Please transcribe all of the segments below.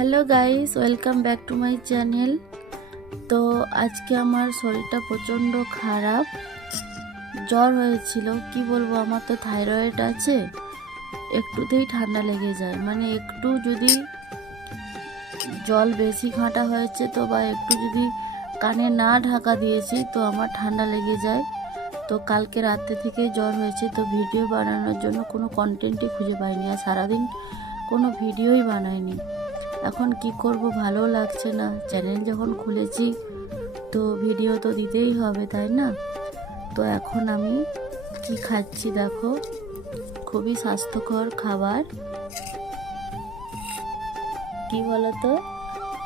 Hello guys, welcome back to my channel. তো আজকে আমার শরীরটা প্রচণ্ড খারাপ, জ্বর হয়েছিল। কি বলবো, আমার তো থাইরয়েড আছে, একটুতেই ঠান্ডা লেগে যায়। মানে একটু যদি জল বেশি ঘাঁটা হয়েছে তো বা একটু যদি কানে না ঢাকা দিয়েছি তো আমার ঠান্ডা লেগে যায়। তো কালকে রাতে থেকে জ্বর হয়েছে, তো ভিডিও বানানোর জন্য কোনো কন্টেন্টই খুঁজে পাইনি, আর সারাদিন কোনো ভিডিওই বানাইনি। এখন কি করব, ভালো লাগছে না। চ্যানেল যখন খুলেছি তো ভিডিও তো দিতেই হবে, তাই না? তো এখন আমি কি খাচ্ছি দেখো, খুবই স্বাস্থ্যকর খাবার। কি বলতো,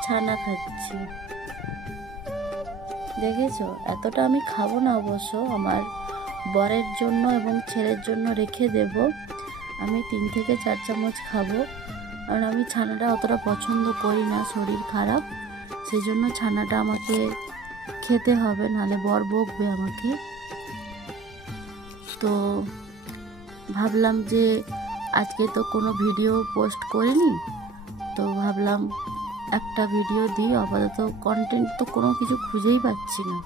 ছানা খাচ্ছি। দেখেছো, এতটা আমি খাবো না অবশ্য, আমার বরের জন্য এবং ছেলের জন্য রেখে দেব। আমি 3 থেকে 4 চামচ খাবো, কারণ আমি ছানাটা অতটা পছন্দ করি না, শরীর খারাপ। সেই জন্য ছানাটা আমাকে খেতে হবে, নাহলে বর বকবে আমাকে। তো ভাবলাম যে আজকে তো কোনো ভিডিও পোস্ট করিনি, তো ভাবলাম একটা ভিডিও দিই। আপাতত কন্টেন্ট তো কোনো কিছু খুঁজেই পাচ্ছি না,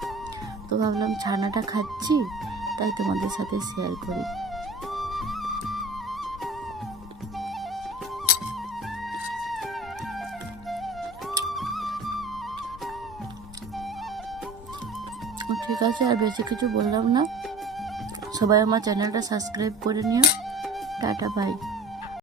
তো ভাবলাম ছানাটা খাচ্ছি, তাই তোমাদের সাথে শেয়ার করি। ঠিক আছে, আর বেশি কিছু বললাম না। সবাই আমার চ্যানেলটা সাবস্ক্রাইব করে নিও। Tata, by.